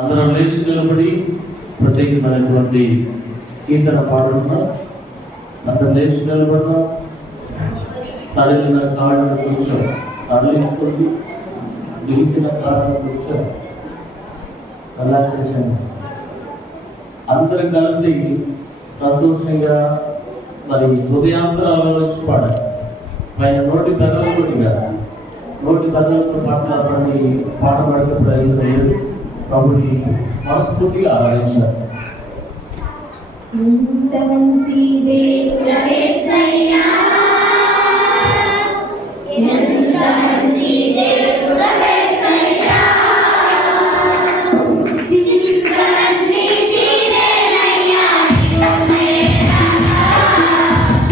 అందరం లేచి నిలబడి ప్రత్యేకమైనటువంటి కీర్తన పాడుతున్నాం. అందరం లేచి నిలబడతాం. సడలిన కాళ్ళను కూర్చో, సడలిస్తుంది దిగిసిన కాళ్ళను కూర్చో. అలా చేశాను. అందరం కలిసి సంతోషంగా మరి హృదయాంతరాల నుంచి పాడాలి. పైన నోటి పెదలతో కాదు, నోటి పెదలతో పాటలాడని పాడబడిన ప్రయోజనం లేదు. ప్రభుని మనస్ఫూర్తిగా ఆరాధించాలి. ఇంత మంచి దేవుడవేసయ్యా, ఎంత మంచి దేవుడవేసయ్యా, చిచిత్రలన్నీ తీరేనయ్యా నీవే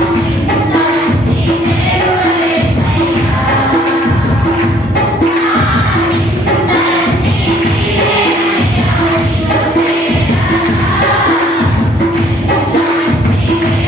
ఇంత మంచి దేవుడవేసయ్యా, చిచిత్రలన్నీ తీరేనయ్యా నీవే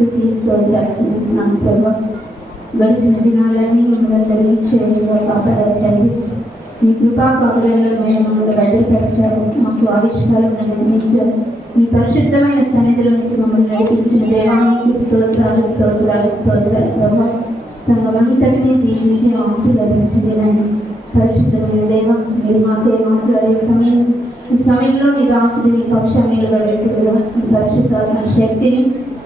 స్తుతి స్తోత్రాలు చేస్తున్నాం ప్రభా. గడిచిన దినాలన్నీ మమ్మల్ని క్షేమంగా కాపాడారు తండ్రి. మీ కృపా కాపుదలలో మేము మమ్మల్ని భద్రపరిచారు, మాకు ఆవిష్కారాలను నిర్మించారు. మీ పరిశుద్ధమైన సన్నిధిలోనికి మమ్మల్ని నడిపించిన దేవానికి స్తోత్రాలు స్తోత్రాలు స్తోత్రాలు ప్రభా. సంఘమంతటిని దీవించి ఆశీర్వదించలేనండి. పరిశుద్ధమైన దేవ, మీరు మాతో మాట్లాడే సమయం, ఈ సమయంలో మీ దాసుడు మీ పక్షాన్ని నిలబడేట్టుగా మీ పరిశుద్ధాత్మ శక్తిని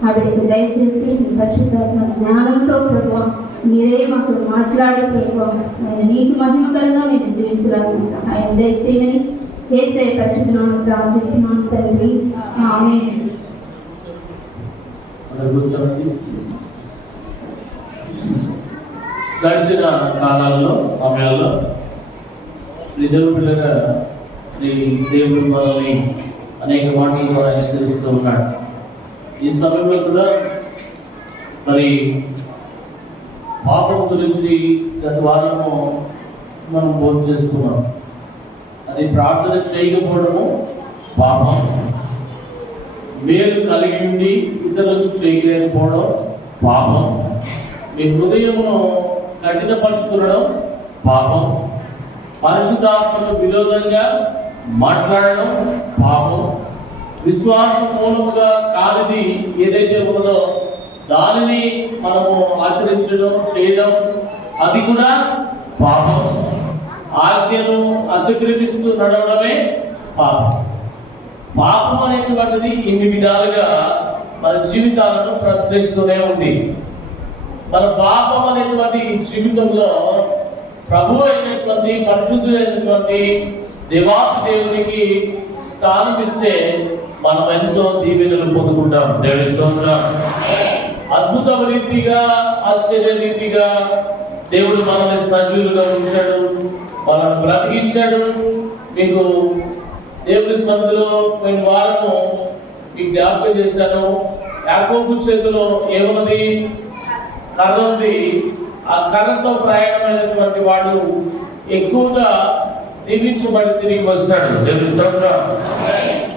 ఆవిడకి దయచేసి మీ పరిశుద్ధాత్మ జ్ఞానంతో ప్రభావ మీరే మాతో మాట్లాడే ప్రభావ నీకు మహిమకరంగా మేము జీవించడానికి సహాయం దయచేయమని యేసయ్య పరిశుద్ధనామములో ప్రార్థిస్తున్నాను తండ్రి, ఆమేన్. గడిచిన కాలాల్లో సమయాల్లో దేవుడి పిల్లగా దేవుడు మనల్ని అనేక మాటల ద్వారా హెచ్చరిస్తూ ఉన్నాడు. ఈ సమయంలో కూడా మరి పాపం గురించి గత వారము మనం బోధ చేసుకున్నాం. అది ప్రార్థన చేయకపోవడము పాపం, మేలు కలిగి ఉండి ఇతరులకు చేయలేకపోవడం పాపం, మీ హృదయమును కఠినపరుచుకోవడం పాపం, పరిశుద్ధాత్మకు విరోధంగా మాట్లాడడం పాపం, విశ్వాస మూలముగా కానిది ఏదైతే ఉన్నదో దానిని మనము ఆచరించడం చేయడం అది కూడా పాపం, ఆజ్ఞను అతిక్రమిస్తూ నడవడమే పాపం. పాపం అనేటువంటిది ఇన్ని విధాలుగా మన జీవితాలను ప్రశ్నిస్తూనే ఉంది. మన పాపం అనేటువంటి జీవితంలో ప్రభు అయినటువంటి పరిశుద్ధులైనటువంటి దేవాతి దేవునికి స్థానం ఇస్తే మనం ఎంతో దీవెనలు పొందుకుంటాం. దేవుని స్తోత్రం. అద్భుత రీతిగా ఆశ్చర్య రీతిగా దేవుడు మనల్ని సజీవులుగా ఉంచాడు, మనల్ని బ్రతికించాడు. మీకు దేవుని సన్నిధిలో నేను వారము మీకు జ్ఞాపకం చేశాను. యాకోబు చేతిలో ఏమన్నది? కర్ర ఉంది. ఆ కర్రతో ప్రయాణమైనటువంటి వాడు ఎక్కువగా దీవించబడి తిరిగి వస్తాడు.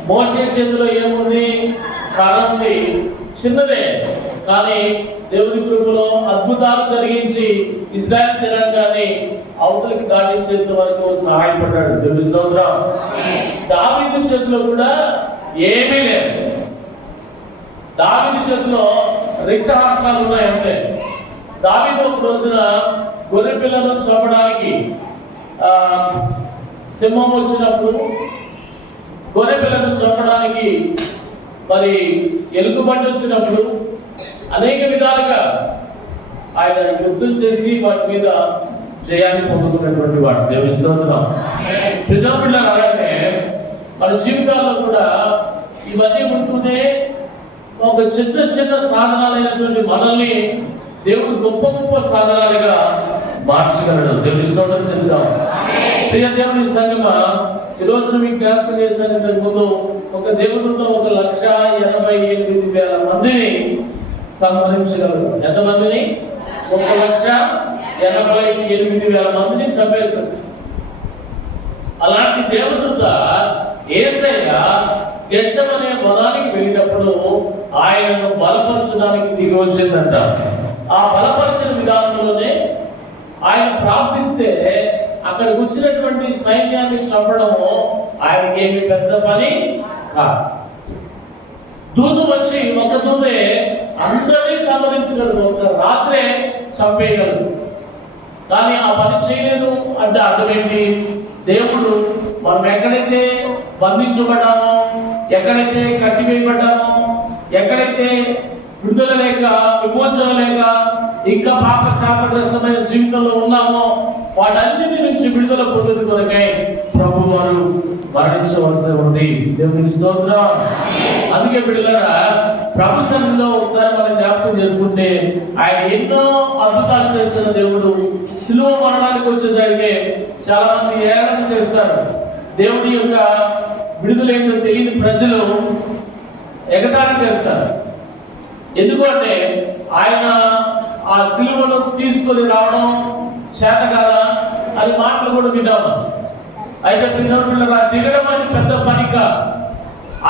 మోసే చేతిలో ఏముంది? కర్ర ఉంది, చిన్నదే, కానీ దేవుని కృపలో అద్భుతాలు జరిగించి ఇజ్రాయెల్ జనాంగాన్ని అవతలికి దాటించేంత వరకు సహాయపడ్డాడు. దేవుని స్తోత్రం. దావీదు చేతిలో కూడా ఏమీ లేదు. దావీదు చేతిలో రిక్తహస్తాలు ఉన్నాయంటే, దావీదు ఒక రోజున గొర్రె పిల్లను చంపడానికి సింహం వచ్చినప్పుడు గొర్రె పిల్లను చంపడానికి మరి ఎలుగుబంటి వచ్చినప్పుడు అనేక విధాలుగా ఆయన యుద్ధం చేసి వాటి మీద జయాన్ని పొందుకున్నటువంటి వాడు. దేవుని స్తోత్రం. పిల్లలు అలాగే మన జీవితాల్లో కూడా ఇవన్నీ ఉంటూనే ఒక చిన్న చిన్న సాధనాలైనటువంటి మనల్ని దేవుడు గొప్ప గొప్ప సాధనాలుగా మార్చగలడు. దేవుని స్తోత్రం చెప్తాం. ప్రియ దేవుని సంగమా, ఈ రోజున మీకు జ్ఞాపకం చేశాను. ఇంతకు ముందు ఒక దేవుడితో 1,88,000 మందిని సంహరించగలరు. ఎంతమందిని? 1,88,000 మందిని చంపేశారు. అలాంటి దేవదూత యేసయ్య గెత్సెమనే వనానికి వెళ్ళినప్పుడు ఆయనను బలపరచడానికి దిగి వచ్చిందంట. ఆ బలపరిచిన విధానంలోనే ఆయన ప్రార్థిస్తే అక్కడికి వచ్చినటువంటి సైన్యాన్ని చంపడము ఆయనకి ఏమి పెద్ద పని కాదు. దూత వచ్చి ఒక దూతే అందరినీ సంహరించగలరు, ఒక రాత్రే చంపేయగలరు. కానీ ఆ పని చేయలేదు అంటే అర్థమేంటి? దేవుడు మనం ఎక్కడైతే బంధించబడ్డామో, ఎక్కడైతే కట్టివేయబడ్డామో, ఎక్కడైతే విడుదల లేక విమోచన లేక ఇంకా పాప శాపగ్రస్తమైన జీవితంలో ఉన్నామో వాటన్నిటి నుంచి విడుదల పొందుట కొరకై ప్రభు వారు మరణించవలసి ఉంది. దేవుని స్తోత్రం. అందుకే బిడ్డలారా, ప్రభు సన్నిధిలో ఒకసారి మనం జ్ఞాపకం చేసుకుంటే ఆయన ఎన్నో అద్భుతాలు చేసిన దేవుడు. సిలువ మరణానికి వచ్చేసరికి చాలా మంది ఏళన చేస్తారు. దేవుడి యొక్క విడుదల ఏంటో తెలియని ప్రజలు ఎగతాళి చేస్తారు. ఎందుకంటే ఆయన ఆ సిలువను తీసుకొని రావడం చేత కాదా అని మాటలు కూడా విన్నాము. అయితే పిల్లల దిగడం అని పెద్ద పనిక,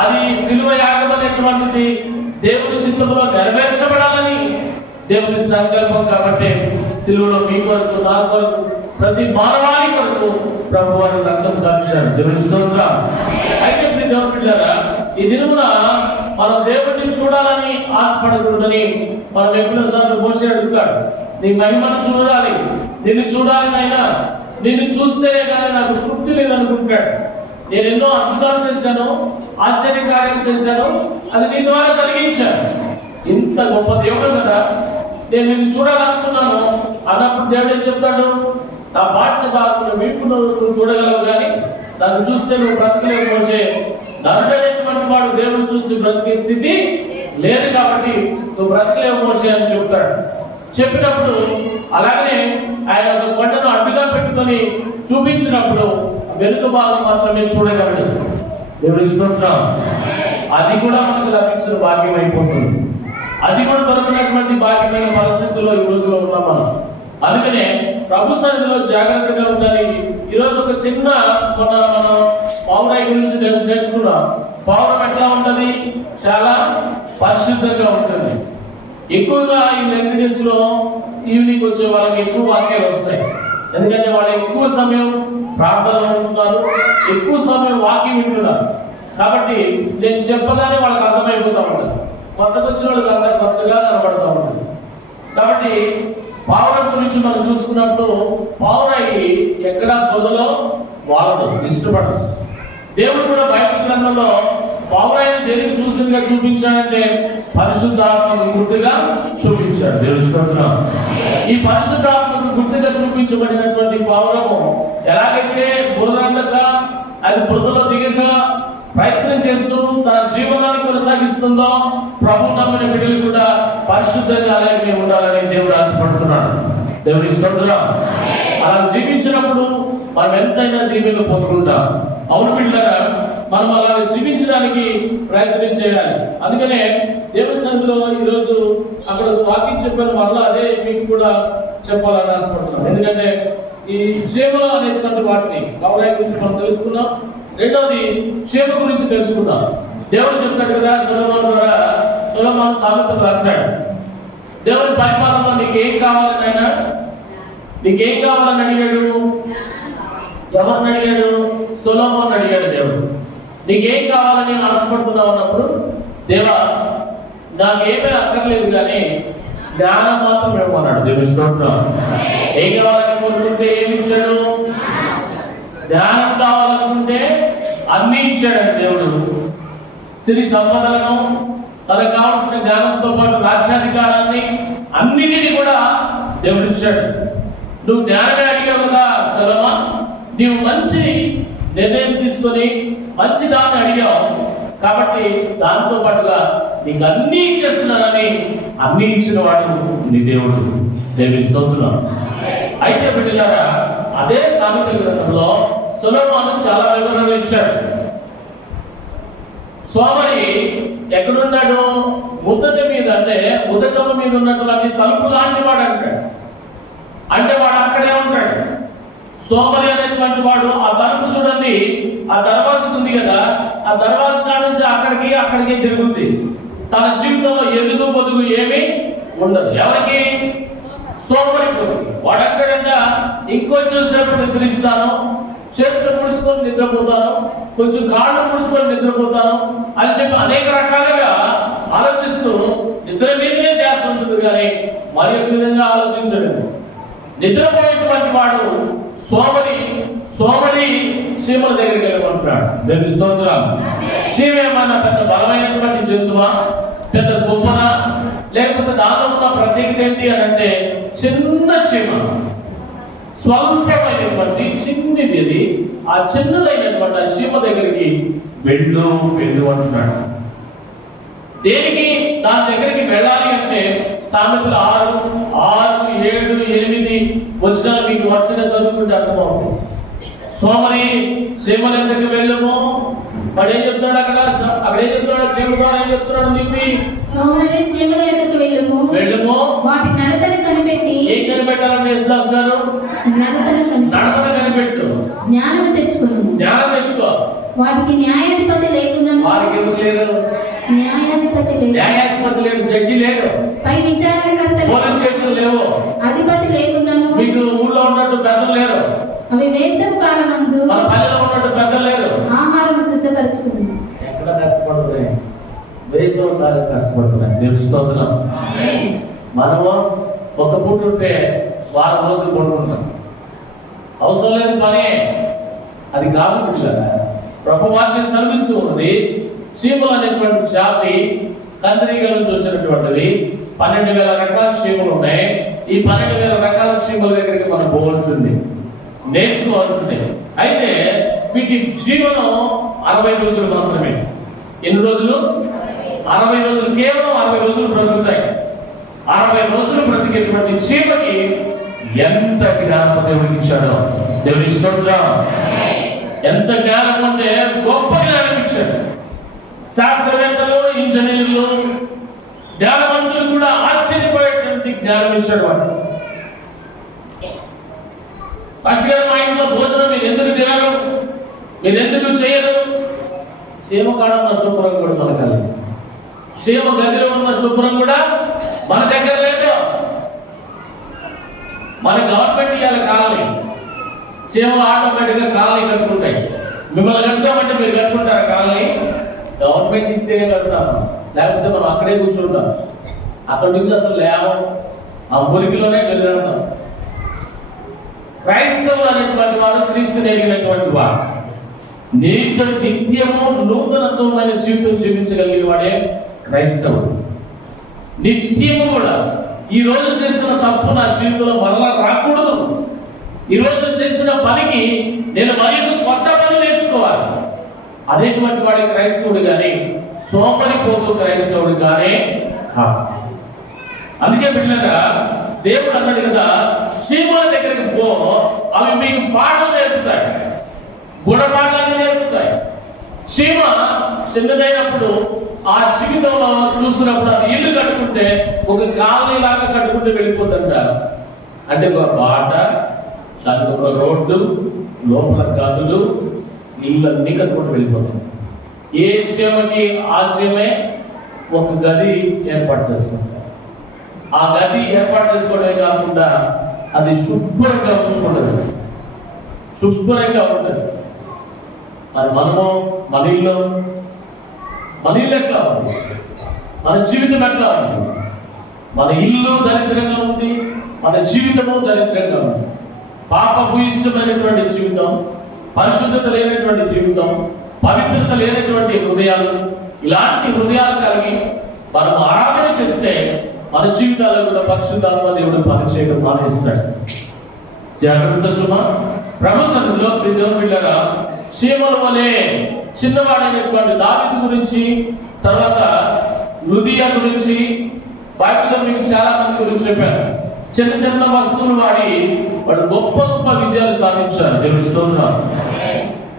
అది సిలువ యాగం అనేటువంటిది దేవుని చిత్తంలో నెరవేర్చబడాలని దేవుని సంకల్పం. కాబట్టి సిలువలో మీ కొరకు, నా కొరకు, ప్రతి మానవాళి కొరకు ప్రభు వారి రక్తం కాల్చారు. దేవుని స్తోత్రం. అయితే మీరు దేవుని బిడ్డలారా, ఈ దినమున మనం దేవుడిని చూడాలని ఆశపడకూడదని మనం ఎప్పుడోసార్లు మోసే అడుగుతాడు. నీ మహిమను చూడాలి, నిన్ను చూడాలి అయినా, నిన్ను చూస్తేనే కానీ నాకు తృప్తి లేదనుకుంటాడు. నేను ఎన్నో అద్భుతాలు చేశాను, ఆశ్చర్యకార్యం చేశాను, అది నీ ద్వారా జరిగించాను. ఇంత గొప్ప దేవుడు కదా, నేను నిన్ను చూడాలనుకున్నాను అన్నప్పుడు దేవుడు ఏం చెప్తాడు? నా పాఠశాల వీపు నువ్వు చూడగలవు, కానీ నన్ను చూస్తే నువ్వు బ్రతకలేవు మోసే. నరుడైనటువంటి వాడు దేవుడు చూసి బ్రతికే స్థితి లేదు, కాబట్టి నువ్వు బ్రతకలేవు మోసే అని చెప్తాడు. చెప్పినప్పుడు అలాగనే ఆయన ఒక కొండను అడ్డుగా పెట్టుకొని చూపించినప్పుడు వెనుక భాగం మాత్రమే చూడగలడు. దేవుడి స్తోత్రం. అది కూడా మనకు లభించిన భాగ్యం అయిపోతుంది. అది కూడా దొరికినటువంటి భాగ్యమైన పరిస్థితుల్లో ఈ రోజులో ఉన్నాం మనం. అందుకనే ప్రభు సన్నిధిలో జాగ్రత్తగా ఉండాలి. ఈరోజు ఒక చిన్న మనం పావురాయి గురించి నేర్చుకున్నాం. పావురం ఎట్లా ఉంటుంది? చాలా పరిశుద్ధంగా ఉంటుంది. ఎక్కువగా ఈ లెంగ్వేజెస్ లో ఈవినింగ్ వచ్చే వాళ్ళకి ఎక్కువ వాక్యాలు వస్తాయి. ఎందుకంటే వాళ్ళు ఎక్కువ సమయం ప్రార్థనలో ఉంటున్నారు, ఎక్కువ సమయం వాక్యం వింటున్నారు. కాబట్టి నేను చెప్పగానే వాళ్ళకి అర్థమైపోతూ ఉంటుంది. కొత్తగా వచ్చిన వాళ్ళకి అంత కొత్తగా కనబడుతూ ఉంటుంది. కాబట్టి పావురం గురించి మనం చూసుకున్నప్పుడు పావురాయి ఎక్కడా పొదలో వాలదు, ఇష్టపడదు. దేవుడు కూడా బైబిల్ గ్రంథంలో పావురాయిని దేనికి సూచనగా చూపించాడంటే పరిశుద్ధాత్మకు గుర్తుగా చూపించాడు. దేవుని స్తోత్రం. ఈ పరిశుద్ధాత్మకు గుర్తుగా చూపించబడినటువంటి పావురము ఎలాగైతే బురదండక అది బురదలో దిగక ప్రయత్నం చేస్తూ తన జీవనాన్ని కొనసాగిస్తుందో, ప్రభు నమ్మిన బిడ్డలు కూడా పరిశుద్ధంగా అలాగే ఉండాలని దేవుడు ఆశపడుతున్నాడు. దేవుని స్తోత్రం. అలా జీవించినప్పుడు మనం ఎంతైనా దీవెనలు పొందుకుంటాం. అవును బిడ్డలారా, మనం అలా జీవించడానికి ప్రయత్నం చేయాలి. అందుకనే దేవుని సన్నిధిలో ఈరోజు అక్కడ వాక్యం చెప్పాను, మళ్ళీ అదే మీకు కూడా చెప్పాలని ఆశపడుతున్నాం. ఎందుకంటే ఈ క్షేమలు అనేటువంటి వాటిని పావురాయి గురించి మనం తెలుసుకున్నాం. రెండోది క్షేమ గురించి తెలుసుకున్నాం. దేవుడు చెప్తాడు కదా, సొలొమోను ద్వారా సొలొమోను సామెతలు రాశాడు. దేవుని పరిపాలనలో నీకేం కావాలని ఆయన నీకేం కావాలని అడిగాడు? ఎవరిని అడిగాడు? సొలొమోను అడిగాడు. దేవుడు నీకేం కావాలని ఆశపడుతున్నావు అన్నప్పుడు, దేవా నాకేమీ అక్కర్లేదు కానీ జ్ఞానం మాత్రం ఇవ్వమన్నాడు. దేవుని స్తోత్రం. ఏం కావాలని కోరుకుంటే ఏమి ఇచ్చాడు? జ్ఞానం కావాలనుకుంటే అన్ని ఇచ్చాడు దేవుడు. సిరి సంపదలను, తనకు కావాల్సిన జ్ఞానంతో పాటు రాజ్యాధికారాన్ని, అన్నిటినీ కూడా దేవుడు ఇచ్చాడు. నువ్వు జ్ఞానమే అడిగావు కదా సొలొమోను, నీవు మంచి నిర్ణయం తీసుకొని మంచి దాన్ని అడిగావు, కాబట్టి దాంతో పాటుగా నీకు అన్ని ఇచ్చేస్తున్నానని అన్ని ఇచ్చిన వాడు నీ దేవుడు. దేవుని స్తోత్రం. అయితే బిడ్డలారా, అదే సామెతల గ్రంథంలో సొలొమోను చాలా వివరణలు ఇచ్చాడు. సోమరి ఎక్కడున్నాడు? ఉదక మీద, అంటే ఉదకము మీద ఉన్నటువంటి తలుపు లాంటి వాడు అంటాడు. అంటే వాడు అక్కడే ఉంటాడు. సోమరి అనేటువంటి వాడు ఆ తలుపు చూడండి, ఆ దర్వాజా ఉంది కదా, ఆ దర్వాజా నుంచి అక్కడికి తిరుగుతుంది. తన జీవితంలో ఎదుగు పొదుగు ఏమీ ఉండదు. ఎవరికి? సోమరికి. వాడు అక్కడంగా ఇంకొంచెం సేపు నిద్రిస్తాను, చేతులు ముడుచుకొని నిద్రపోతాను, కొంచెం కాళ్ళు ముడుచుకొని నిద్రపోతాను అని చెప్పి అనేక రకాలుగా ఆలోచిస్తూ నిద్ర మీదనే ధ్యాస ఉంటుంది, కానీ మరి ఒక విధంగా ఆలోచించడు. నిద్రపోయేటువంటి వాడు సోమరి చీమల దగ్గరికి వెళ్ళమంటున్నాడు. దేవుని స్తోత్రం. చీమ ఏమన్నా పెద్ద బలమైనటువంటి జంతువా, పెద్ద గొప్పనా, లేకపోతే దానిలో ఉన్న ప్రత్యేకత ఏంటి అని అంటే చిన్న చీమ, స్వల్పమైనటువంటి చిన్నది. అది ఆ చిన్నదైనటువంటి ఆ చీమ దగ్గరికి వెళ్ళు అంటున్నాడు. దేనికి దాని దగ్గరికి వెళ్ళాలి అంటే సామెతలు 6, 7, 8 వచ్చినా మీకు వరుసగా చదువుకుంటే అర్థమవుతుంది. సోమరి చీమల దగ్గరికి వెళ్ళము, వాడు ఏం చెప్తున్నాడు? అక్కడ ఏం చెప్తున్నాడు? చీమతో ఏం చెప్తున్నాడు? నీకు సోమరి చీమల దగ్గరికి వెళ్ళము, వాటి నడతను కనిపెట్టి. ఏం కనిపెట్టాలంటే యేసుదాస్ గారు? నడతను కనిపెట్టు, జ్ఞానం తెచ్చుకో. వాటికి న్యాయాధిపతి లేకుండా. వారికి ఎందుకు లేదు? న్యాయాధిపతి లేదు, న్యాయాధిపతి లేడు, జడ్జి లేడు, పై విచారణకర్త పోలీస్ లేదు, స్టేషన్ లేవు, అధిపతి లేకున్నాను. మీకు ఊళ్ళో ఉన్నట్టు పెద్దలు లేరు, అవి వేసవి కాలమందు మన పల్లెలో ఉన్నట్టు పెద్దలు లేరు. ఆహారం సిద్ధపరచుకున్నాను. ఎక్కడ కష్టపడుతున్నాయి? వేసవ కాలం కష్టపడుతున్నాయి. నేను స్తోత్రం. మనము ఒక పూట ఉంటే వారం రోజులు పడుకుంటాం, అవసరం లేదు పని. అది కాదు పిల్లరా, ప్రభు వాక్యం సెలవిస్తూ ఉన్నది. చీమలు అనేటువంటి జాతి కందిరీగలు చూసినటువంటిది 12,000 రకాల చీమలు ఉన్నాయి. ఈ 12,000 రకాల చీమల దగ్గరికి మనం పోవాల్సింది, నేర్చుకోవాల్సింది. అయితే వీటి జీవనం 60 రోజులు మాత్రమే. ఎన్ని రోజులు? 60 రోజులు. కేవలం 60 రోజులు బ్రతుకుతాయి. 60 రోజులు బ్రతికేటువంటి చీమకి ఎంత జ్ఞానం దేవుడికి ఇచ్చాడో దేవుని స్తోత్రం. ఎంత జ్ఞానం అంటే గొప్ప జ్ఞానం ఇచ్చాడు. శాస్త్రవేత్తలు, ఇంజనీర్లు, జ్ఞానవంతులు కూడా ఆశ్చర్యపోయేటువంటి జ్ఞానం ఇచ్చాడు వాడు. ఫస్ట్ గారు, మా ఇంట్లో భోజనం మీరు ఎందుకు తినరు, మీరు ఎందుకు చేయరు? సీమ కాడ ఉన్న శుభ్రం కూడా మనకు, సీమ గదిలో ఉన్న శుభ్రం కూడా మన దగ్గర లేదు. మన గవర్నమెంట్ ఇవాళ కాలనీ, చీమలు ఆటోమేటిక్గా కాలనీ కట్టుకుంటాయి. మిమ్మల్ని కట్టుకోమంటే మీరు కట్టుకుంటారా కాలనీ? గవర్నమెంట్ ఇస్తేనే కడతాము, లేకపోతే మనం అక్కడే కూర్చుంటాం. అక్కడి నుంచి అసలు లేవం, ఆ మురికిలోనే వెళ్ళిపోతాం. క్రైస్తవులు అనేటువంటి వారు, క్రీస్తుని ఎరిగినటువంటి వారు, నిత్యము నూతనత్వమైన జీవితం జీవించగలిగిన వాడే క్రైస్తవుడు. నిత్యము కూడా ఈ రోజు చేసిన తప్పు నా జీవితంలో మరలా రాకూడదు, ఈ రోజు చేసిన పనికి నేను మరి కొత్త పని నేర్చుకోవాలి అనేటువంటి వాడి క్రైస్తవుడు కానీ సోమరిపోతూ క్రైస్తవుడు కానీ కాదు. అందుకే పిల్లగా దేవుడు అన్నాడు కదా, చీమల దగ్గరికి పో, అవి మీకు పాటలు నేర్పుతాయి, గుణపాఠాన్ని నేర్పుతాయి. చీమ చిన్నదైనప్పుడు ఆ జీవితంలో చూసినప్పుడు అది ఇల్లు కట్టుకుంటే ఒక కాలనీ లాగా కట్టుకుంటే వెళ్ళిపోతుంట. అంటే ఒక బాట, దానికి ఒక రోడ్డు, లోపల గదులు, ఇళ్ళన్నీ కట్టుకుంటూ వెళ్ళిపోతాయి. ఏ చీమకి ఆ చీమే ఒక గది ఏర్పాటు చేసుకుంటారు. ఆ గది ఏర్పాటు చేసుకోవడమే కాకుండా అది శుభ్రంగా ఉంచుకుంటుంది, శుభ్రంగా ఉంటుంది. మరి మనము మన ఇల్లు ఎట్లా ఉంది? మన జీవితం ఎట్లా ఉంది? మన ఇల్లు దరిద్రంగా ఉంది, మన జీవితము దరిద్రంగా ఉంది. పాపభూయిష్టమైనటువంటి జీవితం, పరిశుద్ధత లేనటువంటి జీవితం, పవిత్రత లేనటువంటి హృదయాలు, ఇలాంటి హృదయాలు కలిగి మనం ఆరాధన చేస్తే మన జీవితాల్లో కూడా పరిశుద్ధాత్మ దేవుడు పనిచేయడం మానేస్తాడు. జాగ్రత్త సుమ. ప్రభు సన్నిధిలో దేవుని బిడ్డలారా, చీమల వలె చిన్నవాడైనటువంటి దావీదు గురించి, తర్వాత లుదియా గురించి బైబిల్లో మీకు చాలా మంది గురించి చెప్పాను. చిన్న చిన్న వస్తువులు వాడి వాడు గొప్ప గొప్ప విజయాలు సాధించారు. దేవుని స్తోత్రం.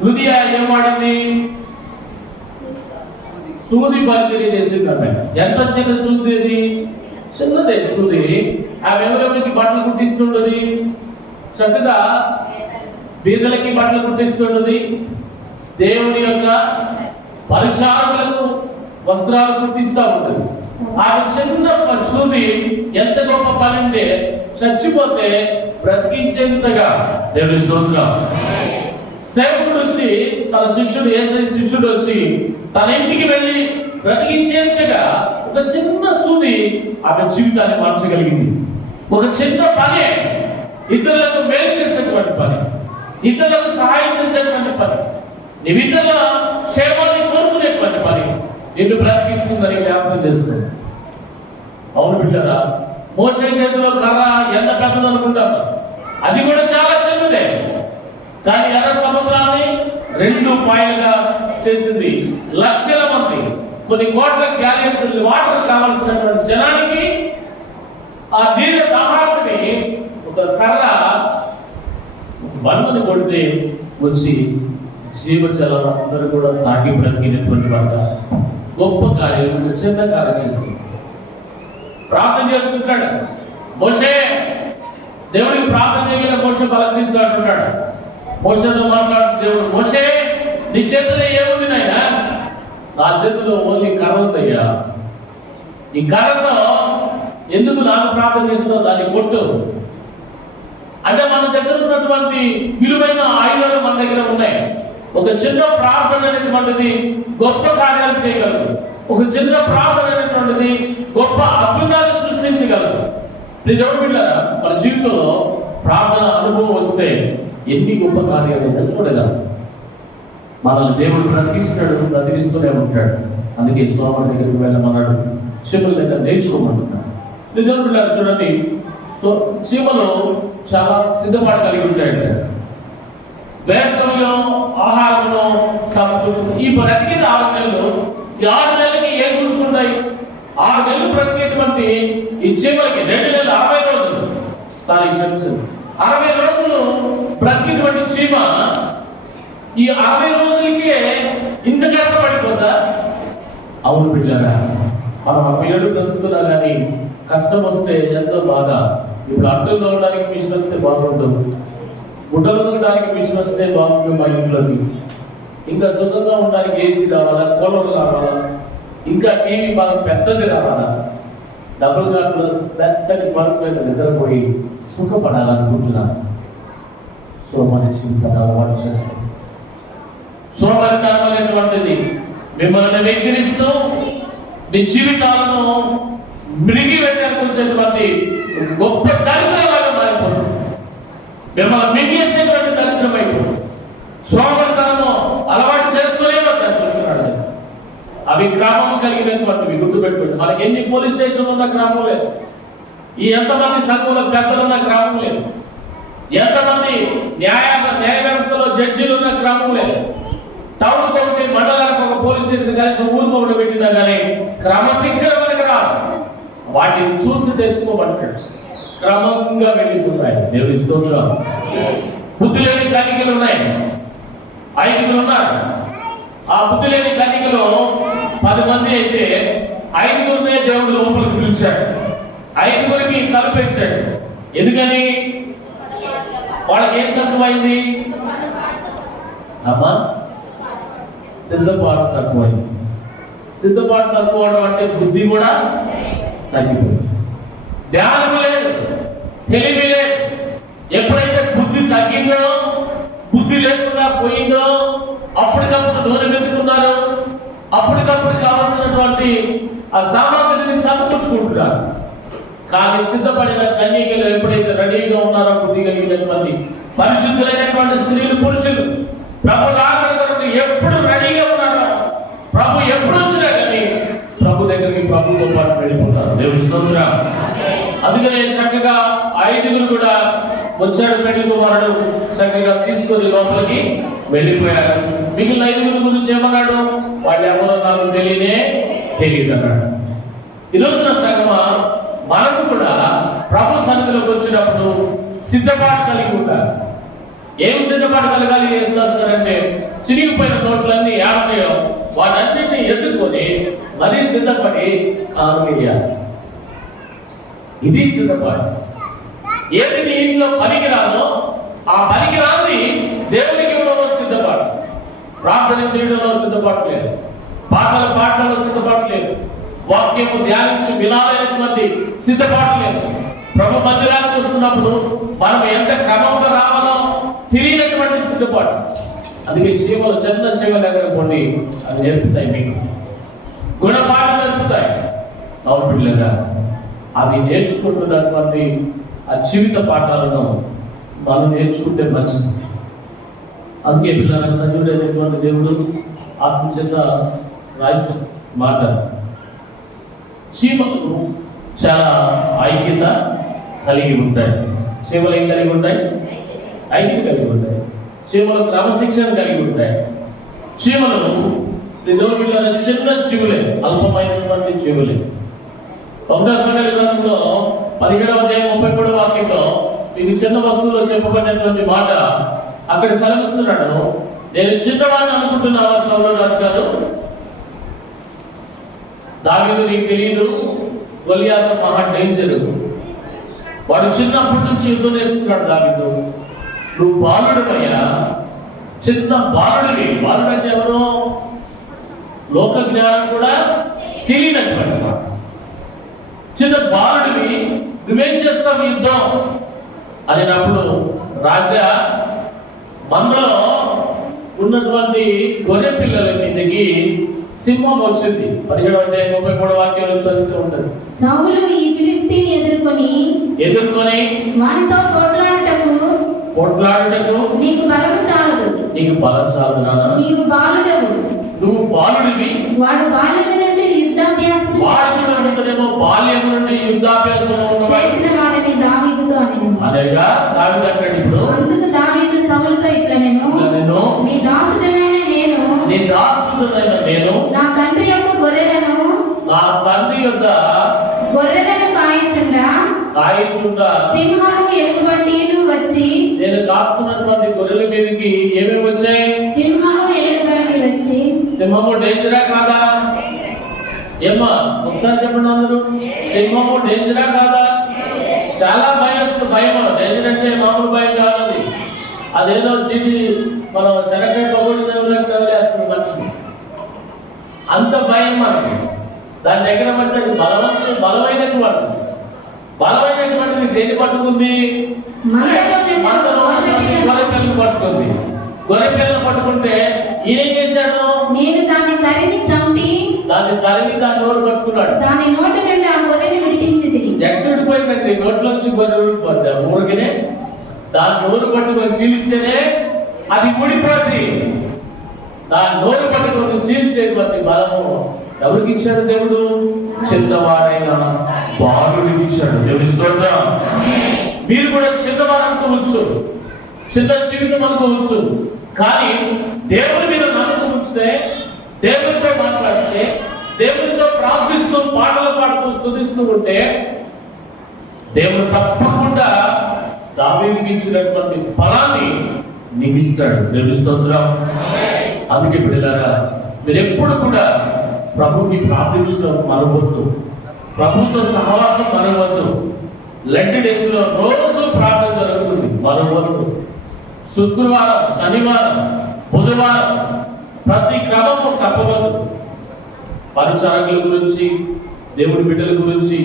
లుదియా ఏం వాడింది? సూది పరిచర్య చేసింది. ఆమె ఎంత చిన్న సూది, అది చిన్నదే సూది. ఆమె ఎవరెవరికి బట్టలు కుట్టిస్తుంటది? చక్కగా బీదలకి బట్టలు కుట్టిస్తుంటది, దేవుని యొక్క పరిచారకులకు వస్త్రాలు కుట్టిస్తూ ఉంటుంది. ఆ చిన్న సూది ఎంత గొప్ప పని అంటే చచ్చిపోతే బ్రతికించేంతగా దేవుని స్తోత్రం. సేవకుడు వచ్చి, తన శిష్యుడు, యేసయ్య శిష్యుడు వచ్చి తన ఇంటికి వెళ్ళి బ్రతికించేంతగా ఒక చిన్న సూది ఆమె జీవితాన్ని మార్చగలిగింది. ఒక చిన్న పని, ఇతరులకు మేలు చేసేటువంటి పని, ఇతరులకు సహాయం చేసేటువంటి పని, ఇతరుల క్షేమాన్ని కోరుకునేటువంటి పని నిన్ను బ్రతికిస్తుందని జ్ఞాపకం చేస్తుంది. అవును బిడ్డరా, మోసే చేతిలో కర్ర ఎంత పెద్దది అనుకుంటారు? అది కూడా చాలా చిన్నదే, కానీ ఎర్ర సముద్రాన్ని 2 పాయలుగా చేసింది. లక్షల మంది, కొన్ని కోట్ల గ్యాలన్స్ వాటర్ కావాల్సినటువంటి జనానికి ఆ నీళ్ళ దాహార్తిని ఒక కర్ర బంధుని కొడితే వచ్చి జీవజలం అందరూ కూడా తాగి బ్రతికినటువంటి వారు. గొప్ప కార్యం, చిన్న కార్యం చేస్తుంది. ప్రార్థన చేసుకుంటాడు మోషే, దేవుడికి ప్రార్థన చేయగల మోషే బలకించాలంటున్నాడు. మోషేతో మాట్లాడు దేవుడు, మోషే నీ చేతిలో ఏముంది నాయనా? నా చేతిలో ఓన్లీ కర్ర ఉందయ్యా, ఈ కర్రతో ఎందుకు నాకు ప్రార్థన చేస్తావు, దాన్ని కొట్టు అంటే మన దగ్గర ఉన్నటువంటి విలువైన ఆయుధాలు మన దగ్గర ఉన్నాయి. ఒక చిన్న ప్రార్థన అనేటువంటిది గొప్ప కార్యాలు చేయగలదు. ఒక చిన్న ప్రార్థన అనేటువంటిది గొప్ప అద్భుతాలు సృష్టించగలదు. దేవుని బిడ్డలారా, మన జీవితంలో ప్రార్థన అనుభవం వస్తే ఎన్ని గొప్ప కార్యాలు చూడగలరు. మనల్ని దేవుడు బ్రతికిస్తూనే ఉంటాడు. అందుకే సోమవారం దగ్గరికి వెళ్ళమన్నాడు, చీమల దగ్గర నేర్చుకోమంటున్నాడు. దేవుని బిడ్డలారా చూడండి, చీమలు చాలా సిద్ధపాటు కలిగి ఉంటాయంట. వేసవిలో ఆహారంలో ఈ బ్రతికిన 6 నెలలు, ఈ 6 నెలలకి ఏం కూర్చుకుంటాయి? 6 నెలలు బ్రతికేటువంటి ఈ చీమలకి 2 నెలలు 60 రోజులు, సారీ క్షమించండి, 60 రోజులు బ్రతికినటువంటి చీమ ఈ 60 రోజులకే ఇంత కష్టపడిపోతా? అవును బిడ్డారా, మనం ఆ పిల్లలు బ్రతుకుతున్నా కానీ కష్టం వస్తే ఎంతో బాధ. ఇప్పుడు అడ్డులు తోవడానికి మిషన్ వస్తే బాగుంటుంది, గుడ్డలు తోవడానికి మిషన్ వస్తే బాగుంటుంది మా ఇంట్లోకి. ఇంకా సుఖంగా ఉండడానికి ఏసీ కావాలా, కూలర్లు కావాలా, ఇంకా టీవీ బాగా పెద్దది రావాలా, డబుల్ గార్డులో పెద్దది పరుపు మీద నిద్రపోయి సుఖపడాలనుకుంటున్నాను. సో మన జీవితాన్ని అలవాటు చేస్తాం. సోమరితనం అనేటువంటిది మిమ్మల్ని వెక్కిరిస్తూ మీ జీవితాలను మృగి వెళ్ళడానికి వచ్చేటువంటి గొప్ప దరిద్రంలాగా మారిపోతుంది. మిమ్మల్ని మింగేసేటువంటి దరిద్రం అయిపోతుంది. సోమరితనము అలవాటు చేసుకునే దరిద్రం. అవి గ్రామం కలిగినటువంటివి గుర్తుపెట్టుకోండి. మనకి ఎన్ని పోలీస్ స్టేషన్లు ఉన్న గ్రామం లేదు, ఈ ఎంతమంది సంఘంలో పెద్దలు ఉన్న గ్రామం లేదు, ఎంతమంది న్యాయ వ్యవస్థలో జడ్జీలు ఉన్న గ్రామం లేదు. టౌన్ ఒకటి, మండలానికి ఒక పోలీస్ స్టేషన్ కలిసి ఊరికి ఒకటి పెట్టినా కానీ క్రమశిక్షణ మనకి రాదు. వాటిని చూసి తెలుసుకోమంటాడు. క్రమంగా వెళ్ళిపోతాయి. దేవుని స్తోత్రం. బుద్ధి లేని కన్నికలు ఉన్నాయి, 5 ఉన్నారు. ఆ బుద్ధి లేని కన్నికలో 10 మంది అయితే 5 దేవుడు లోపలికి పిలిచాడు, 5 కలిపేశాడు. ఎందుకని? వాళ్ళకి ఏం తక్కువైంది అమ్మా? సిద్ధపాటు తక్కువైంది. సిద్ధపాటు తక్కువ అంటే బుద్ధి కూడా తగ్గిపోయింది. ధ్యానం లేదు, తెలివి లేదు. ఎప్పుడైతే బుద్ధి తగ్గిందో, బుద్ధి లేకుండా పోయిందో, అప్పటికప్పుడు దూరం పెట్టుకున్నారు. అప్పటికప్పుడు కావాల్సినటువంటి ఆ సామాగ్రిని సమకూర్చుకుంటున్నారు. కానీ సిద్ధపడిన కన్యకలు ఎప్పుడైతే రెడీగా ఉన్నారో, బుద్ధి కలిగినటువంటి పరిశుద్ధులైనటువంటి స్త్రీలు, పురుషులు ప్రభు రాకడకు ఎప్పుడు రెడీగా ఉన్నారో, ప్రభు ఎప్పుడు వచ్చినా కానీ ప్రభు దగ్గరికి ప్రభుతో పాటు వెళ్ళిపోతారు. దేవుని స్తోత్రం. అందుకనే చక్కగా 5 కూడా వచ్చాడు. పెళ్లి కుమారుడు చక్కగా తీసుకొని లోపలికి వెళ్ళిపోయారు. మిగిలిన 5 గురించి ఏమన్నాడు? వాళ్ళు ఎవరో నాకు తెలియదు అన్నాడు. ఈరోజున సంగమ మనకు కూడా ప్రభు సన్నిధిలోకి వచ్చినప్పుడు సిద్ధపాటు కలిగి ఉంటారు. ఏం సిద్ధపాటు కలగాలి? చేస్తున్నారంటే చిరిగిపోయిన నోట్లన్నీ ఏమన్నాయో వాటన్నిటిని ఎత్తుకొని మరీ సిద్ధపడి కానుమేయాలి. ఇది సిద్ధపాటు. ఏది నీ ఇంట్లో పనికిరాదో ఆ పనికిరాని దేవునికి ఇవ్వడంలో సిద్ధపాటు. ప్రార్థన చేయడంలో సిద్ధపాటు లేదు, పాటలు పాడడంలో సిద్ధపాటు లేదు, వాక్యము ధ్యానించి వినాలనేటువంటి సిద్ధపాటు లేదు. ప్రభు మందిరానికి వస్తున్నప్పుడు మనం ఎంత క్రమంగా రావాలో తెలియనటువంటి సిద్ధపాటు. అందుకే సేవలు, చిన్న సేవలు ఎక్కడిపోండి, అది నేర్పుతాయి, మీకు గుణపాఠం నేర్పుతాయి. అవును పిల్లగా, అవి నేర్చుకుంటున్నటువంటి ఆ జీవిత పాఠాలను మనం నేర్చుకుంటే మంచిది. అందుకే పిల్లల సజీవుడైనటువంటి దేవుడు ఆత్మచేత రాయించు మాట. చీమలు చాలా ఐక్యత కలిగి ఉంటాయి. చీమలు ఏం కలిగి ఉంటాయి? ఐక్యత కలిగి ఉంటాయి. చీమలు క్రమశిక్షణ కలిగి ఉంటాయి. చీమలను చిన్న జీవులే, అల్పమైనటువంటి జీవులే. 1వ సమయాల గ్రంథంలో 17వ అధ్యాయం 33వ వాక్యంలో మీకు చిన్న వస్తువులో చెప్పబడినటువంటి మాట అక్కడ సెలవిస్తున్నాడు. నేను చిన్నవాడిని అనుకుంటున్నావా సౌలు రాజు గారు? దావీదు నీకు తెలియదు, గొలియాతు మహా డేంజర్. వాడు చిన్నప్పటి నుంచి యుద్ధం నేర్చుకున్నాడు. దావీదు, నువ్వు బాలుడమయ్యా, చిన్న బాలుడివి. బాలుడు అంటే ఎవరో లోక జ్ఞానం కూడా తెలియనటువంటి వాడు. చిన్న బాలుడివి, నువ్వేం చేస్తావు యుద్ధం అనినప్పుడు రాజా మందలో ఉన్నటువంటి గొర్రె పిల్లల మీదకి సింహం వచ్చింది. 17వ అధ్యాయం 33వ వాక్యంలో చదువుతూ ఉంటుంది. సౌలు ఈ ఫిలిష్తీని ఎదుర్కొని వానితో పోట్లాడుటకు నీకు బలం చాలదు నాన్న. నీవు బాలుడవు, నువ్వు బాలుడివి. వాడు బాల్యం నుండి యుద్ధాభ్యాసం బాల్యం నుండి యుద్ధాభ్యాసం చేసిన వాడిని దావీదుతో అనగా దావీదు అంటాడు. ఇప్పుడు అందుకు దావీదు సౌలుతో ఇట్లా నేను నీ దాసుడనైన నేను నా తండ్రి యొక్క గొర్రెలను కాయించుండా సింహము ఎలుగుబంటిలు వచ్చి, నేను కాస్తున్నటువంటి గొర్రెల మీదకి ఏమేమి వచ్చాయి? సింహము ఎలుగుబంటి వచ్చి. సింహము డేంజరా కాదా? ఏమ్మా ఒకసారి చెప్పండి అందరూ, సింహము డేంజరా కాదా? చాలా భయం. డేంజర్ అంటే మామూలు భయం కాదు. అదేదో మనం శనగ పగోడి దేవుళ్ళేస్తుంది మనిషి, అంత భయం మనకి. దాని దగ్గర పడితే అది బలమైనటువంటిది దేన్ని పట్టుకుంది? గొర్రెపిల్లను పట్టుకుంది. గొర్రెపిల్లను పట్టుకుంటే ఈయన చేశాడు, నేను దాన్ని తరిమి దాని నోరు పట్టుకున్నాడు. దాని నోటి నుండి ఆ గొర్రెని విడిపించింది. ఎక్కడ విడిపోయిందండి? నోట్లోంచి గొర్రె ఊడిపోద్ది. ఊరికనే దాని నోరు పట్టుకొని చీలిస్తేనే అది ఊడిపోద్ది. దాని నోరు పట్టుకొని చీల్చేటువంటి బలము ఎవరికి ఇచ్చాడు దేవుడు? చిన్నవాడైన బాలుడికి ఇచ్చాడు. దేవుని స్తోత్రం. మీరు కూడా చిన్నవాడు అనుకోవచ్చు, చిన్న జీవితం అనుకోవచ్చు, కానీ దేవుని మీద నమ్మకం ఉంచితే, దేవునితో మాట్లాడితే, దేవునితో ప్రార్థిస్తూ పాటలు పాడుతూ స్తుతిస్తూ ఉంటే దేవుడు తప్పకుండా దావీదుకి ఇచ్చినటువంటి ఫలాన్ని నీకు ఇస్తాడు. దేవుని స్తోత్రం. అందుకే బిడ్డలారా, మీరు ఎప్పుడు కూడా ప్రభుని ప్రార్థించడం మరవద్దు, ప్రభుతో సహవాసం మరవద్దు. లెంట్ డేస్ లో రోజు ప్రార్థన జరుగుతుంది, మరవద్దు. శుక్రవారం, శనివారం, బుధవారం ప్రతి క్రమము తప్పవద్దు. పరిచారకుల గురించి, దేవుడి బిడ్డల గురించి,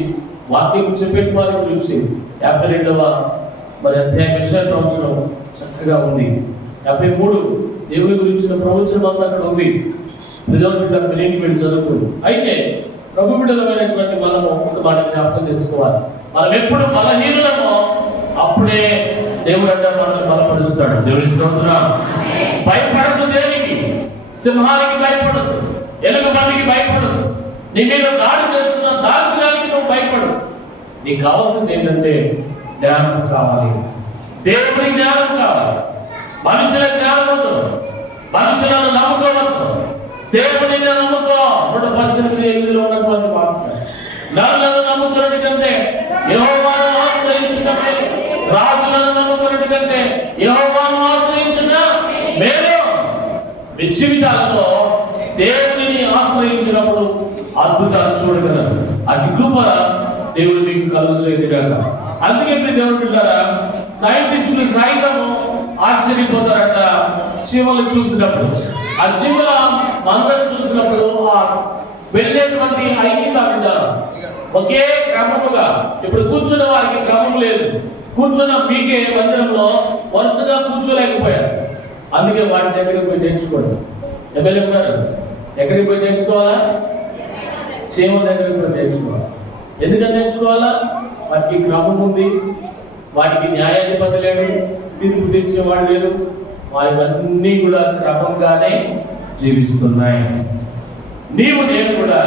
వాక్యం చెప్పే వారి గురించి 52వ అధ్యాయ ప్రవచనం చక్కగా ఉంది. 53 దేవుడి గురించిన ప్రవచనం అంతా అక్కడ ఉంది. ప్రజలు చదువుతుంది. అయితే ప్రభు బిడ్డలమైనటువంటి మనము ఒక మాట జ్ఞాపకం చేసుకోవాలి. మనం ఎప్పుడు బలహీనులమో అప్పుడే దేవుడు అంటే మనల్ని బలపరుస్తాడు. దేవుని స్తోత్రం. భయపడదు దేనికి? సింహానికి భయపడదు, ఎలుగుబంటికి భయపడదు, నీ మీద దాడి చేస్తున్న దారిద్ర్యానికి నువ్వు భయపడదు. నీకు కావాల్సింది ఏంటంటే జ్ఞానం కావాలి, దేవుని జ్ఞానం కావాలి. మనుషుల జ్ఞానం వద్దు, మనుషులను నమ్ముకోవద్దు, దేవుని నమ్ముకో. 118 ఉన్నటువంటి మాట, నన్ను నమ్ముకున్నటి కంటే యెహోవాను ఆశ్రయించుట మేలు, రాజులను నమ్ముకున్నటి కంటే యెహోవాను ఆశ్రయించుట మేలు. మీ జీవితాలతో దేవుని ఆశ్రయించినప్పుడు అద్భుతాలు చూడగలరు. అటు కృప దేవుడు మీకు కలుసులేదు కదా. అందుకే మీరు దేవుడు బిడ్డారా, సైంటిస్టులు సైతము ఆశ్చర్యపోతారట చీమలు చూసినప్పుడు. ఆ చీమల మందరు చూసినప్పుడు ఆ వెళ్ళేటువంటి ఐక్యత బిడ్డారు ఒకే క్రమముగా. ఇప్పుడు కూర్చున్న వారికి క్రమం లేదు, కూర్చున్న మీకే మందిరంలో వరుసగా కూర్చోలేకపోయారు. అందుకే వాటి దగ్గరికి పోయి నేర్చుకోండి. ఎమ్మెల్యే గారు ఎక్కడికి పోయి నేర్చుకోవాలా? చీమల దగ్గరికి పోయి నేర్చుకోవాలి. ఎందుకని నేర్చుకోవాలా? వాటికి క్రమం ఉంది, వాటికి న్యాయాధిపతి లేడు, తీర్పు తీర్చేవాడు లేడు, వాటివన్నీ కూడా క్రమంగానే జీవిస్తున్నాయి. నీవు నేను కూడా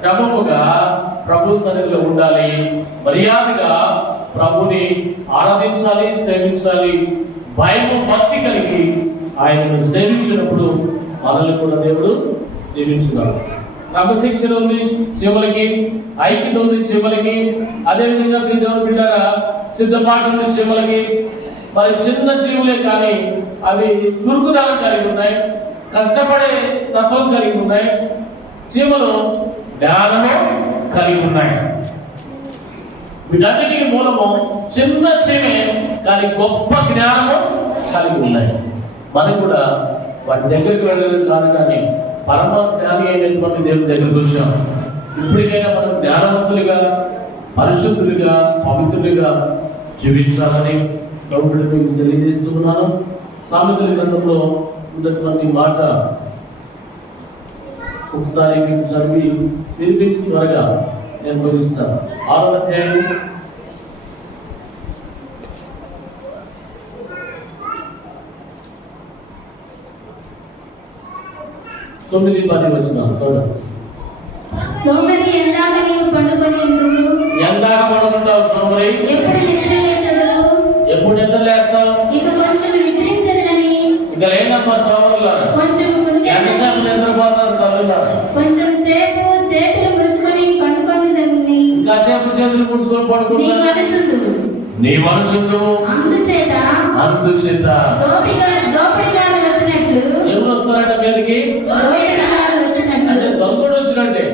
క్రమముగా ప్రభు సన్నిధిలో ఉండాలి, మర్యాదగా ప్రభుని ఆరాధించాలి, సేవించాలి. భయము భక్తి కలిగి ఆయనను సేవించినప్పుడు మనల్ని కూడా దేవుడు జీవించున్నాడు. క్రమశిక్షణ ఉంది చీమలకి, ఐక్యత ఉంది చీమలకి, అదేవిధంగా దేవుడు బిడ్డారా సిద్ధపాటు ఉంది చీమలకి. మరి చిన్న చీమలే కానీ అవి చురుకుదనం కలిగి ఉన్నాయి, కష్టపడే తత్వం కలిగి ఉన్నాయి. చీమలు జ్ఞానము కలిగి ఉన్నాయి. వీటన్నిటికి మూలము చిన్న చీమే కానీ గొప్ప జ్ఞానము కలిగి ఉన్నాయి. మనం కూడా వాటి దగ్గరికి వెళ్ళలేదు కాదు, కానీ పరమ జ్ఞాని అయినటువంటి దేవుని దగ్గరికి వచ్చాం. ఇప్పటికైనా మనం జ్ఞానవంతులుగా పరిశుద్ధులుగా పవిత్రులుగా జీవించాలని ప్రభువులకు తెలియజేస్తూ ఉన్నాను. సామెతల గ్రంథంలో ఉన్నటువంటి మాట ఒకసారి మీకు చదివి వినిపించి త్వరగా నేను బోధిస్తాను. 6వ అధ్యాయం 9-10 వచనాలు చూడండి. సోమరి ఎందాక నీవు పండుకొని ఉందువు, ఎందాక పడుకుంటావు సోమరి? ఎప్పుడు నిద్ర లేచెదవు? ఎప్పుడు నిద్ర లేస్తావు? ఇక కొంచెం నిద్రించదనని ఇక లేనమ్మా సోమరులారా. కొంచెం ఎంతసేపు నిద్రపోతారు తల్లులారా? కొంచెం సేపు చేతులు ముడుచుకొని పండుకొందుదని ఇంకాసేపు చేతులు పుడుచుకొని నీ పడుకుంటా మనసుందు. నీ మనసుందు అందుచేత దోపిడిగాడు వచ్చినట్లు, ఎవరు వస్తారంట మీదకి? దోపిడిగాడు వచ్చినట్లు, అంటే దొంగడు వచ్చినట్టే.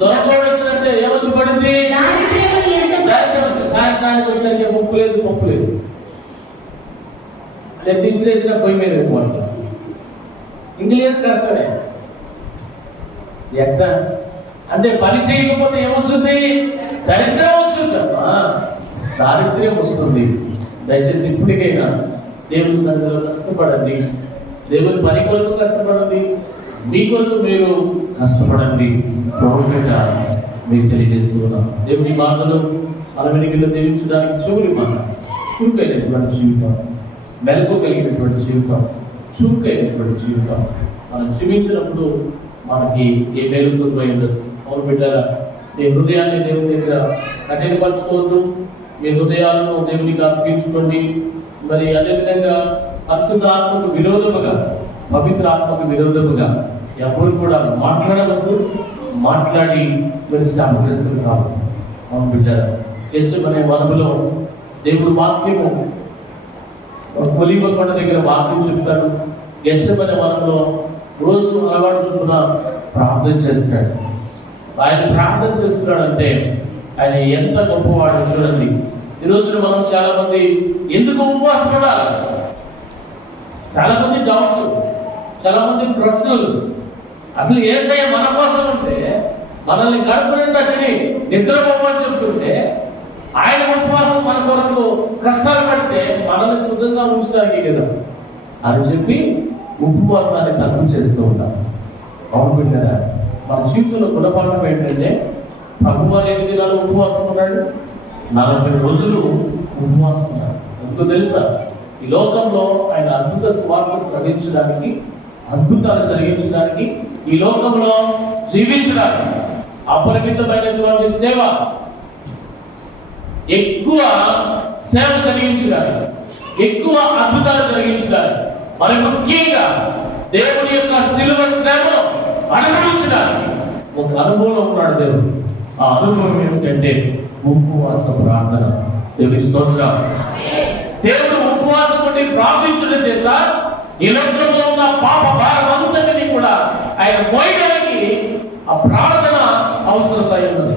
దొంగడు వచ్చినట్టే ఏమొచ్చి పడింది? దారిద్ర్యముని ఎంత సాయంత్రానికి వచ్చేసరికి పప్పు లేదు. నేను తీసిరేసిన పొయ్యి మీద వెళ్ళిపోతాను. ఇంగ్లీష్ కష్టమే. ఎక్కడ అంటే పని చేయకపోతే ఏమొచ్చింది? దరిద్రం వచ్చిందమ్మా, దారిద్ర్యం వస్తుంది. దయచేసి ఇప్పటికైనా దేవుని సన్నిధిలో కష్టపడండి. దేవుని పని కొరకు కష్టపడండి. మీ కొరకు మీరు కష్టపడండి. ప్రభువుగా మీకు తెలియజేస్తున్నాం. దేవుని మాటలు మన వెనుకలో తెలియచడానికి చెవులు మాట, చురుకైనటువంటి జీవితం, మెలకు కలిగినటువంటి జీవితం, చురుకైనటువంటి జీవితం. మనం జీవించినప్పుడు మనకి ఏ మేలుతో పోయిందో. అవును బిడ్డరా, మీ హృదయాన్ని దేవుని దగ్గర కఠినపరచుకోవద్దు. మీ హృదయాలను దేవునికి అర్పించుకోండి. మరి అదేవిధంగా పరిశుద్ధ ఆత్మకు విరోధముగా, పవిత్ర ఆత్మకు విరోధముగా ఎవరు కూడా మాట్లాడవద్దు. మాట్లాడి మీరు శాపగ్రస్తులు కాదు. అవును బిడ్డరా, గెచ్చమనే వనములో దేవుడు వాక్యము, ఒలీవ కొండ దగ్గర వాక్యం చెప్తాడు. గెచ్చమనే వనంలో రోజు అలవాటు చొప్పున ప్రార్థన చేస్తాడు. ఆయన ప్రార్థన చేస్తున్నాడంటే ఆయన ఎంత గొప్పవాడు చూడండి. ఈ రోజున మనం చాలా మంది ఎందుకు ఉపవాసం ఉండాలి? చాలా మంది డౌట్, చాలా మంది ప్రశ్నలు. అసలు యేసయ్య మన కోసం ఉంటే, మనల్ని గడుపు నిండా తిని నిద్రపోమని చెప్తుంటే, ఆయన ఉపవాసం మన కొరకు కష్టాలు పడితే మనల్ని శుద్ధంగా ఉంచడానికి కదా అని చెప్పి ఉపవాసాన్ని తక్కువ చేస్తూ ఉంటాం. అవును కదా, మన జీవితంలో గుణపాఠం ఏంటంటే, ప్రభువారు 8 దినాలు ఉపవాసం ఉన్నాడు, 40 రోజులు ఉపవాసం ఉన్నాడు. ఎందుకు తెలుసా? ఈ లోకంలో ఆయన అద్భుత స్వార్థలు సాధించడానికి, అద్భుతాలు జరిగించడానికి, ఈ లోకంలో జీవించడానికి, అపరిమితమైనటువంటి సేవ, ఎక్కువ సేవ జరిగించడానికి, ఎక్కువ అద్భుతాలు జరిగించడానికి, మరి ముఖ్యంగా దేవుని యొక్క శిలువ శ్రమను అనుభవించడానికి ఒక అనుభవం ఉన్నాడు దేవుడు. ఆ అనుభవం ఏమిటంటే ఉపవాస ప్రార్థన. దేవుని స్తోత్రం. దేవుడు ఉపవాసం ఉండి ప్రార్థించడం చేత ఈ లోకంలో ఉన్న పాప భారం అంతటిని కూడా ఆయన మోయడానికి ఆ ప్రార్థన అవసరత ఉన్నది.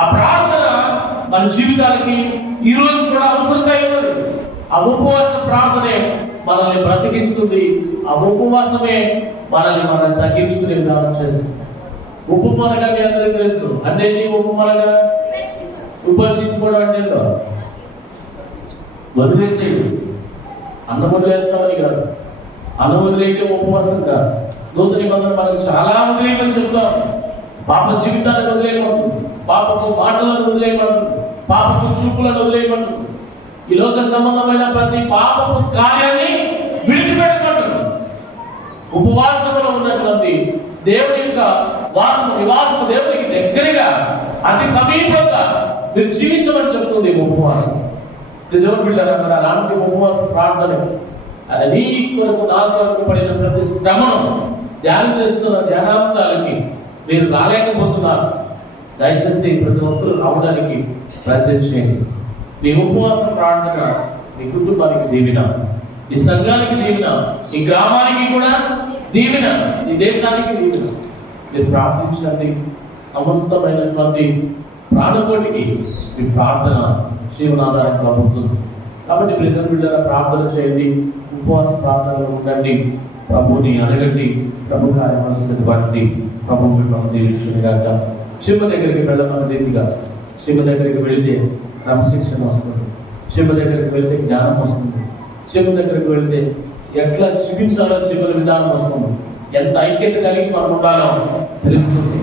ఆ ప్రార్థన మన జీవితానికి ఈ రోజు కూడా అవసరత ఉన్నది. ఆ ఉపవాస ప్రార్థనే మనల్ని బ్రతికిస్తుంది. ఆ ఉపవాసమే మనం తగ్గించుకునే విధానం చేస్తుంది. ఉపమనగా మీ అందరికీ తెలుసు. అంటే ఉపమనగా ఉపర్చించుకోవడం అంటే వదిలేసేది. అన్నం వదిలేస్తామని కాదు, అన్నం వదిలేయటం ఉపవాసం కాదు. నూతన నిబంధన మనకు చాలా వదిలేయమని చెప్తాం. పాప జీవితాన్ని వదిలేయమంటుంది, పాపపు మాటలను వదిలేయమంటుంది, పాపపు చూపులను వదిలేయమంటుంది, ఈ లోక సంబంధమైన ప్రతి పాపపు కార్యాన్ని విడిచిపెట్టమంటుంది. ఉపవాసంలో ఉన్నటువంటి దేవుని యొక్క నివాసము దేవునికి దగ్గరగా, అతి సమీపంగా మీరు జీవించమని చెప్తుంది ఉపవాసం. దేవుని బిడ్డలారా, మరి అలాంటి ఉపవాస ప్రార్థన అది నీ కొరకు నా కొరకు పడిన ప్రతి శ్రమను ధ్యానం చేస్తున్న ధ్యానాంశాలకి మీరు రాలేకపోతున్నారు. దయచేసి ప్రతి ఒక్కరు రావడానికి ప్రయత్నం చేయండి. మీ ఉపవాస ప్రార్థన మీ కుటుంబానికి దీవెన, ఈ సంఘానికి దీవెన, ఈ గ్రామానికి కూడా దీవెన, ఈ దేశానికి దీవెన. మీరు ప్రార్థించండి. సమస్తమైనటువంటి ప్రాణకోటికి మీ ప్రార్థన జీవనాధారంగా ఉంటుంది. కాబట్టి మీరు బిడ్డల ప్రార్థన చేయండి, ఉపవాస ప్రార్థనలో ఉండండి, ప్రభుని అడగండి, ప్రభు కార్యమని సిద్ధపడండి. ప్రభు మిమ్మల్ని దీవించుగాక. శివ దగ్గరికి వెళ్ళమని రీతిగా శివ దగ్గరికి వెళితే క్రమశిక్షణ వస్తుంది, శివ దగ్గరికి వెళితే జ్ఞానం వస్తుంది, శివ దగ్గరికి వెళితే ఎట్లా జీవించాలో జీవన విధానం వస్తుంది, ఎంత ఐక్యత కలిగి మనం ఉండాలో తెలుస్తుంది.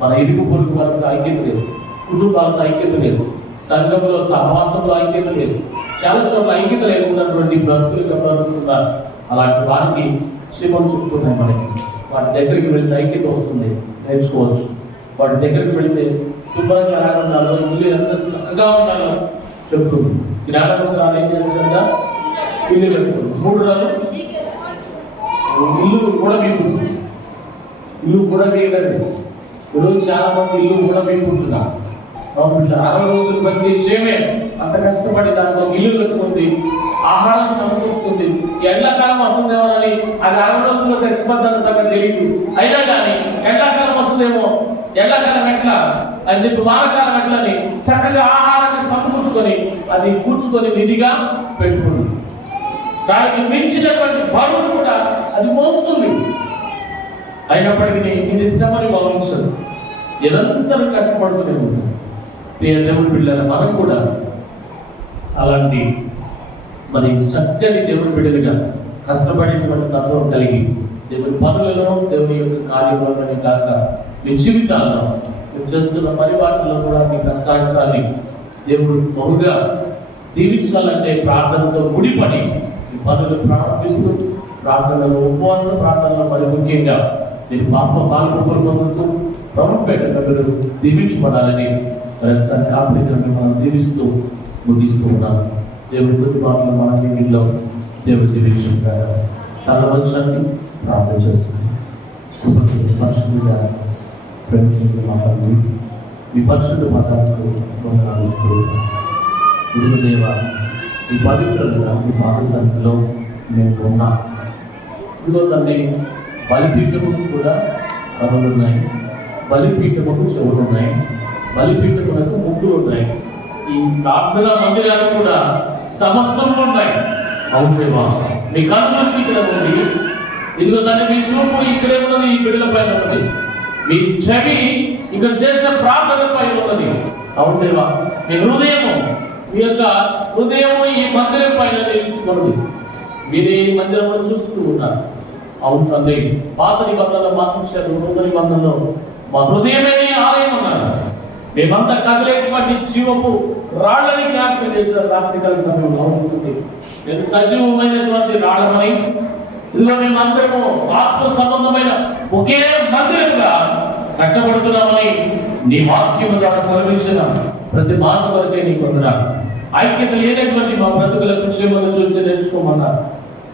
మన ఇరుగు పొరుగు వాళ్ళతో ఐక్యత లేదు, కుటుంబాలతో ఐక్యత లేదు, సంఘంలో సహవాసంలో ఐక్యత లేదు, చాలా చోట్ల ఐక్యత లేకున్నటువంటి బ్రతులుగా బ్రతుకుతున్నారు. అలాంటి వారికి శ్రీమను చెప్తున్నాయి మనకి. వాటి దగ్గరికి వెళ్తే ఐక్యత వస్తుంది, నేర్చుకోవచ్చు. వాటి దగ్గరికి వెళితే శుభ్రంగా ఎలా ఉండాలో, ఇల్లు ఎంత చక్కగా ఉండాలో చెప్తుంది. జ్ఞానవంతురాలు ఏం చేస్తుందా, ఇల్లు పెట్టుకుంటుంది. 3 రోజులు ఇల్లు కూడా మీకుంటుంది. ఇల్లు కూడా వేయలేదు. ఈరోజు చాలా మంది ఇల్లు కూడా మీకుంటున్నారు. 60 రోజులు బట్టి చేయమే అంత కష్టపడి దాంట్లో ఇల్లు కట్టుకుంది, ఆహారం సమకూర్చుకుంది. ఎండాకాలం వస్తుందేమోనని అది 60 రోజుల్లో తెచ్చిపోతాను సగం తెలియదు. అయినా కానీ ఎండాకాలం వస్తుందేమో, ఎండాకాలం ఎట్లా అని చెప్పి వానకాలం ఎట్లని చక్కగా ఆహారాన్ని సమకూర్చుకొని అది కూర్చుకొని నిధిగా పెట్టుకుంది. దానికి మించినటువంటి బరువు కూడా అది మోస్తుంది. అయినప్పటికీ ఇది శ్రమని భావించదు, నిరంతరం కష్టపడుతూనే ఉంటుంది. దేవుని బిడ్డల మనం కూడా అలాంటి మరి చక్కని దేవుని బిడ్డలుగా కష్టపడేటువంటి తత్వం కలిగి దేవుని పనులలో, దేవుని యొక్క కార్యక్రమాన్ని కాక మీ జీవితాల్లో మీరు చేస్తున్న పరివాటిలో కూడా మీ కష్టాన్ని దేవుడు బహుగా దీవించాలంటే ప్రార్థనతో ముడిపడి ఈ పనులు ప్రారంభిస్తూ ప్రార్థనలో, ఉపవాస ప్రార్థనలో మరి ముఖ్యంగా మీరు పాల్గొనకు పొందుతూ ప్రభుపేట మీరు దీవించబడాలని ఆప్రికలను మనం దీవిస్తూ ముగిస్తూ ఉన్నాం. దేవుడి కుటుంబాలను మన ఇంటిలో దేవుడు దీవించుకుంటారు. తల వంచండి, ప్రార్థన చేస్తుంది. పరిశుద్ధుగా ప్రేమించి మాట్లాడి మీ పరిశుద్ధ మతాలకు కొనసాగిస్తూ గురుదేవ ఈ పవిత్రంగా మీ పాఠశాలలో మేము ఉన్నాం. ఇదిగో తల్లి, బలిపీఠముకు కూడా కనులు ఉన్నాయి, బలిపీఠముకు చెవులు ఉన్నాయి, బలిపీఠములకు ముక్కులు ఉన్నాయి, ఈ ప్రార్థనా మందిరాలు కూడా సమస్తంలో ఉన్నాయి. అవునేవా మీ కనుదృష్టి ఇక్కడ ఉంది. ఇదిగో దాన్ని మీ చూపు ఇక్కడే ఉన్నది, ఈ బిడ్డల పైన ఉన్నది, మీ చెవి ఇక్కడ చేసే ప్రార్థన పైన ఉన్నది. అవునేవా మీ హృదయము, మీ యొక్క హృదయము ఈ మందిరం పైన నిలుచుకున్నది. మీరే ఈ మందిరంలో చూస్తూ ఉన్నారు. అవును తండ్రి, పాత నిబంధనలు మార్చారు, నూతన నిబంధనలో మా హృదయమే ఆలయం అన్నారు. మేమంతా కదలేటువంటి జీవపు రాళ్ళని జ్ఞాపకం చేశారు. రాత్రికాల సమయంలో ఉంటుంది నేను సజీవమైనటువంటి రాళ్ళమని, ఇదిగో మేమందరము ఆత్మ సంబంధమైన ఒకే మందిరంగా కట్టబడుతున్నామని నీ వాక్యము ద్వారా సెలవించిన ప్రతి మాట వరకే నీకు వందనాలు. ఐక్యత లేనటువంటి మా బ్రతుకులకు క్షేమను చూసి నేర్చుకోమన్నారు.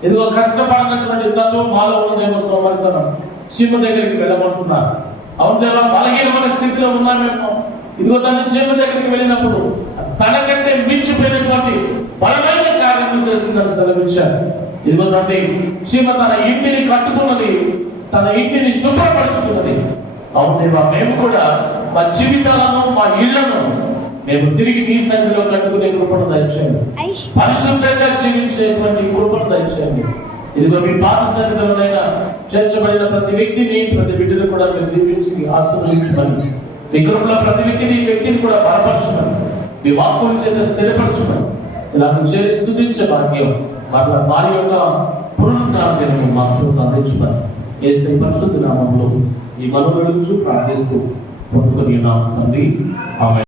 ఇదిగో కష్టపడినటువంటి తత్వం మాలో ఉన్నదేమో సోమరితనం, శివ దగ్గరికి వెళ్ళమంటున్నారు. అవును దేవా, బలహీనమైన స్థితిలో ఉన్నామేమో. ఇదిగో తన శివ దగ్గరికి వెళ్ళినప్పుడు తనకంటే మించిపోయినటువంటి బలమైన కార్యం చేస్తుందని సెలవించారు. ఇదిగో తండ్రి, శివ తన ఇంటిని కట్టుకున్నది, తన ఇంటిని శుభ్రపరుచుకున్నది. అవును దేవా, మేము కూడా మా జీవితాలను, మా ఇళ్లను మేము తిరిగి మీ సన్నిధిలో కట్టుకునే కృపను దయచేయండి. పరిశుద్ధంగా జీవించేటువంటి కృపను దయచేయండి. ఇదిగో మీ పాత సన్నిధిలోనైనా చేర్చబడిన ప్రతి వ్యక్తిని, ప్రతి బిడ్డను కూడా మీరు దీవించి ఆశీర్వదించమని, మీ కృపలో ప్రతి వ్యక్తిని కూడా బలపరచమని, మీ వాక్కుల చేత స్థిరపరచమని, ఇలా చేరి స్తుతించే భాగ్యం మరలా వారి యొక్క పునరుద్ధారణను మాకు సాధించమని యేసు పరిశుద్ధ నామములో ఈ మనవులను ప్రార్థిస్తూ పొందుకొని ఉన్నాం తండ్రి. ఆమేన్.